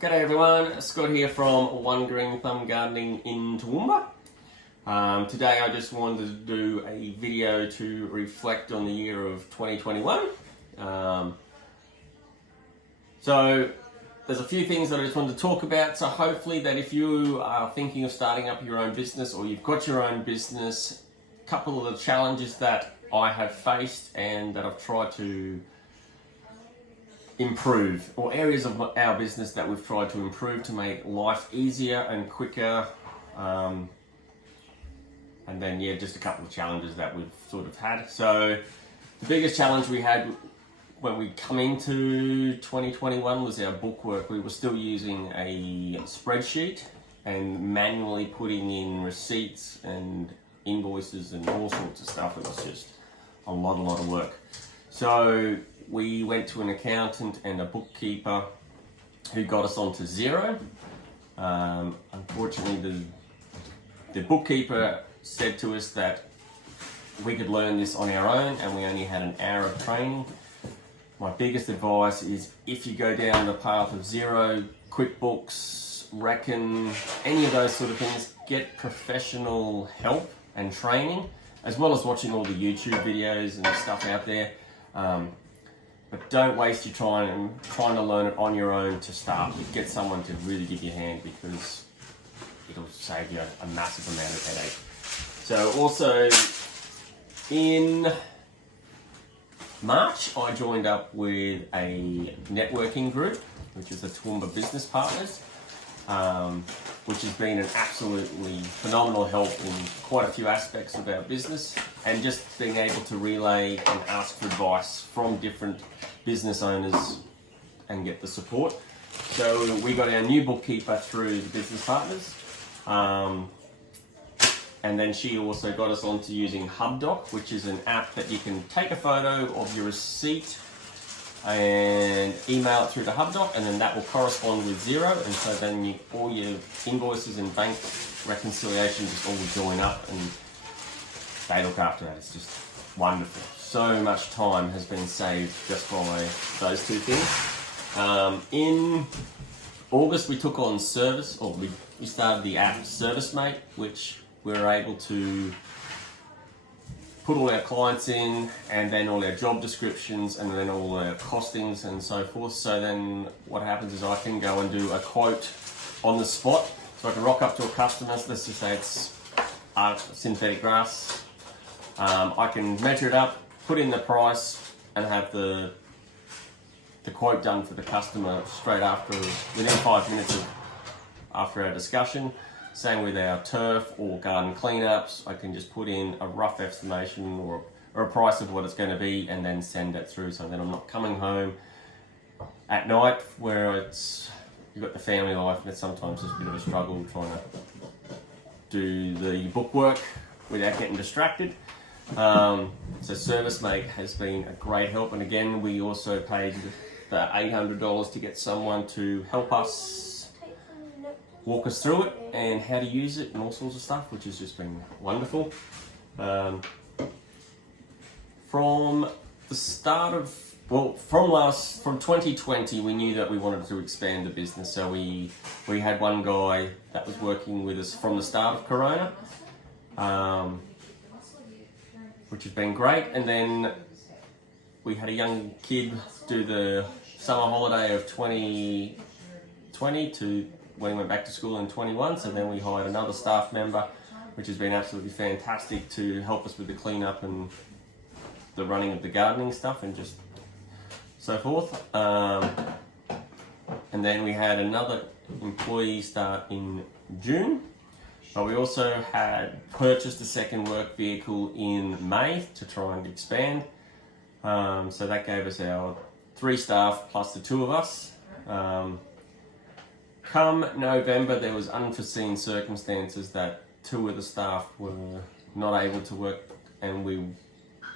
G'day everyone, Scott here from One Green Thumb Gardening in Toowoomba. Today I just wanted to do a video to reflect on the year of 2021. So there's a few things that I just wanted to talk about, so hopefully that if you are thinking of starting up your own business or you've got your own business, a couple of the challenges that I have faced and that I've tried to improve, or areas of our business that we've tried to improve to make life easier and quicker, and then just a couple of challenges that we've sort of had. So the biggest challenge we had when we come into 2021 was our bookwork. We were still using a spreadsheet and manually putting in receipts and invoices and all sorts of stuff. It was just a lot of work. So we went to an accountant and a bookkeeper who got us onto Xero. Unfortunately, the bookkeeper said to us that we could learn this on our own and we only had an hour of training. My biggest advice is if you go down the path of Xero, QuickBooks, Reckon, any of those sort of things, get professional help and training, as well as watching all the YouTube videos and stuff out there. But don't waste your time trying to learn it on your own to start. Get someone to really give you a hand, because it'll save you a massive amount of headache. So also in March, I joined up with a networking group, which is the Toowoomba Business Partners, which has been an absolutely phenomenal help in quite a few aspects of our business, and just being able to relay and ask for advice from different business owners and get the support. So we got our new bookkeeper through the Business Partners, and then she also got us onto using HubDoc, which is an app that you can take a photo of your receipt and email it through to HubDoc, and then that will correspond with Xero, and so then all your invoices and bank reconciliation just all join up, and they look after that. It's just wonderful. So much time has been saved just by those two things. In August we took on we started the app ServiceMate, which we were able to put all our clients in, and then all our job descriptions, and then all our costings and so forth. So then what happens is I can go and do a quote on the spot. So I can rock up to a customer, let's just say it's synthetic grass. I can measure it up, put in the price, and have the quote done for the customer straight after, within 5 minutes after our discussion. Same with our turf or garden cleanups. I can just put in a rough estimation or a price of what it's going to be, and then send it through, so then I'm not coming home at night where you've got the family life, and it's sometimes just a bit of a struggle trying to do the bookwork without getting distracted. So ServiceMate has been a great help, and again we also paid the $800 to get someone to help us walk us through it and how to use it and all sorts of stuff, which has just been wonderful. From the start of, from 2020, we knew that we wanted to expand the business. So we had one guy that was working with us from the start of Corona, which has been great. And then we had a young kid do the summer holiday of 2020 to when we went back to school in 21. So then we hired another staff member, which has been absolutely fantastic to help us with the cleanup and the running of the gardening stuff and just so forth. And then we had another employee start in June, but we also had purchased a second work vehicle in May to try and expand. So that gave us our 3 staff plus the 2 of us. Come November, there was unforeseen circumstances that 2 of the staff were not able to work, and we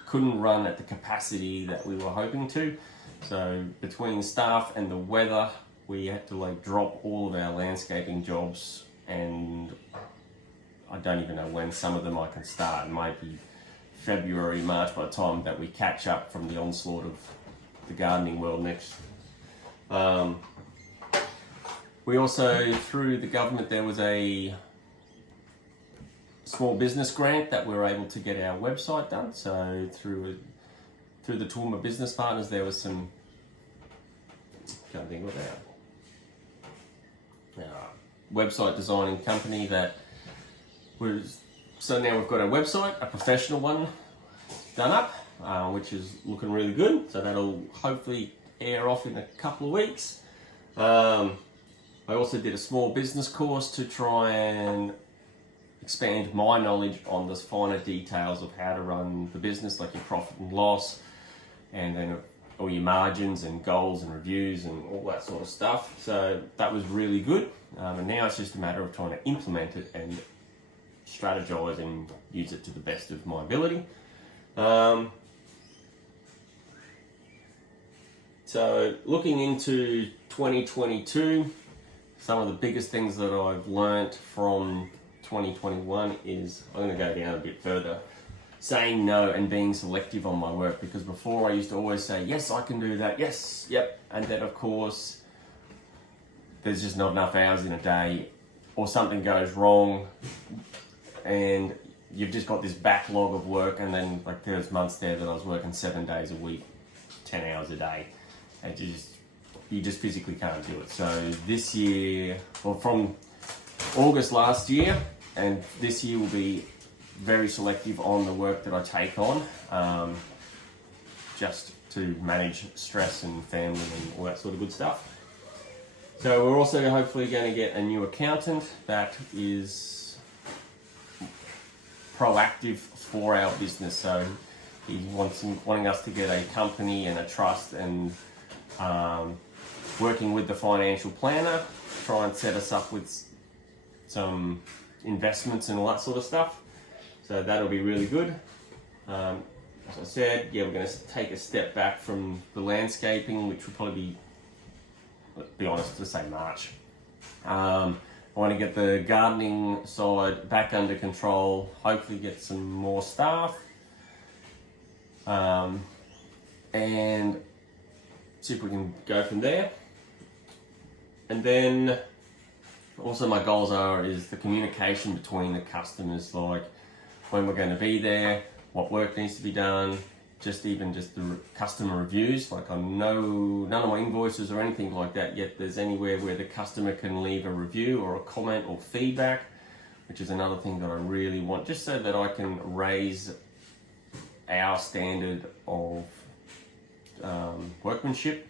couldn't run at the capacity that we were hoping to. So between staff and the weather, we had to drop all of our landscaping jobs, and I don't even know when some of them I can start. It might be February, March by the time that we catch up from the onslaught of the gardening world next. We also, through the government, there was a small business grant that we were able to get our website done. So through the Toowoomba Business Partners, there was some, can't think what they are, website designing company that was, so now we've got a website, a professional one done up, which is looking really good. So that'll hopefully air off in a couple of weeks. I also did a small business course to try and expand my knowledge on the finer details of how to run the business, like your profit and loss, and then all your margins and goals and reviews and all that sort of stuff. So that was really good. And now it's just a matter of trying to implement it and strategize and use it to the best of my ability. So looking into 2022, some of the biggest things that I've learnt from 2021 is, I'm going to go down a bit further, saying no and being selective on my work, because before I used to always say, yes, I can do that, yes, yep, and then of course there's just not enough hours in a day, or something goes wrong and you've just got this backlog of work, and then like there's months there that I was working 7 days a week, 10 hours a day, and you just physically can't do it. So this year, well, from August last year and this year, will be very selective on the work that I take on, just to manage stress and family and all that sort of good stuff. So we're also hopefully going to get a new accountant that is proactive for our business. So he's wanting us to get a company and a trust, and working with the financial planner, try and set us up with some investments and all that sort of stuff. So that'll be really good. As I said, yeah, we're going to take a step back from the landscaping, which will probably be, let's be honest, let's say March. I want to get the gardening side back under control, hopefully get some more staff, and see if we can go from there. And then also my goals is the communication between the customers, like when we're going to be there, what work needs to be done, just the customer reviews. Like I know none of my invoices or anything like that yet there's anywhere where the customer can leave a review or a comment or feedback, which is another thing that I really want, just so that I can raise our standard of workmanship,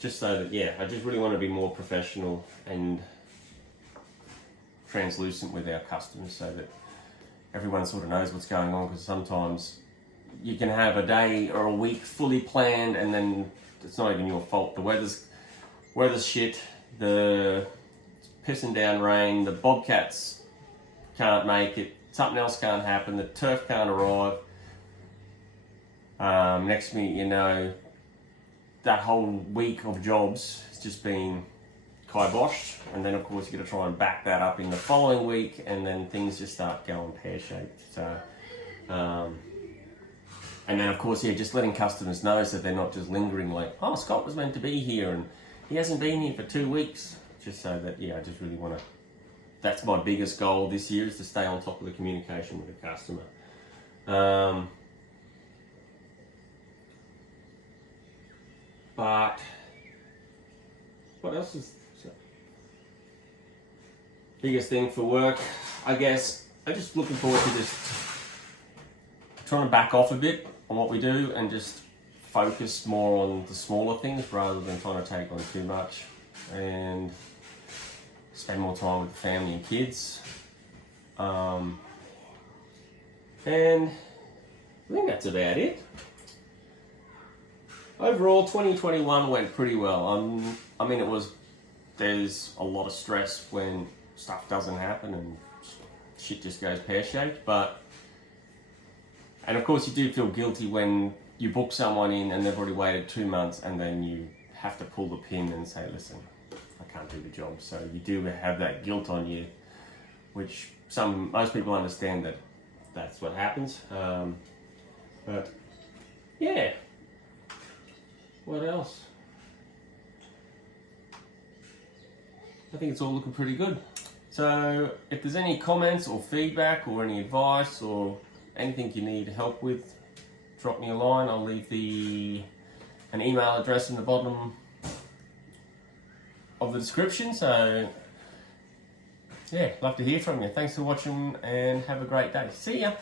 just so that, yeah, I just really want to be more professional and translucent with our customers, so that everyone sort of knows what's going on, because sometimes you can have a day or a week fully planned and then it's not even your fault. The weather's shit, the pissing down rain, the bobcats can't make it, something else can't happen, the turf can't arrive. Next minute, you know, that whole week of jobs has just been kiboshed, and then of course you got to try and back that up in the following week, and then things just start going pear-shaped. So, and then of course, yeah, just letting customers know so they're not just lingering like, oh, Scott was meant to be here and he hasn't been here for 2 weeks. Just so that, yeah, I just really want to, that's my biggest goal this year, is to stay on top of the communication with the customer. But what else is biggest thing for work? I guess I'm just looking forward to just trying to back off a bit on what we do and just focus more on the smaller things rather than trying to take on too much, and spend more time with the family and kids. And I think that's about it. Overall, 2021 went pretty well. I mean, there's a lot of stress when stuff doesn't happen and shit just goes pear-shaped, and of course you do feel guilty when you book someone in and they've already waited 2 months, and then you have to pull the pin and say, listen, I can't do the job. So you do have that guilt on you, which most people understand that that's what happens. But yeah. What else? I think it's all looking pretty good. So if there's any comments or feedback or any advice or anything you need help with, drop me a line. I'll leave an email address in the bottom of the description. So yeah, love to hear from you. Thanks for watching and have a great day. See ya.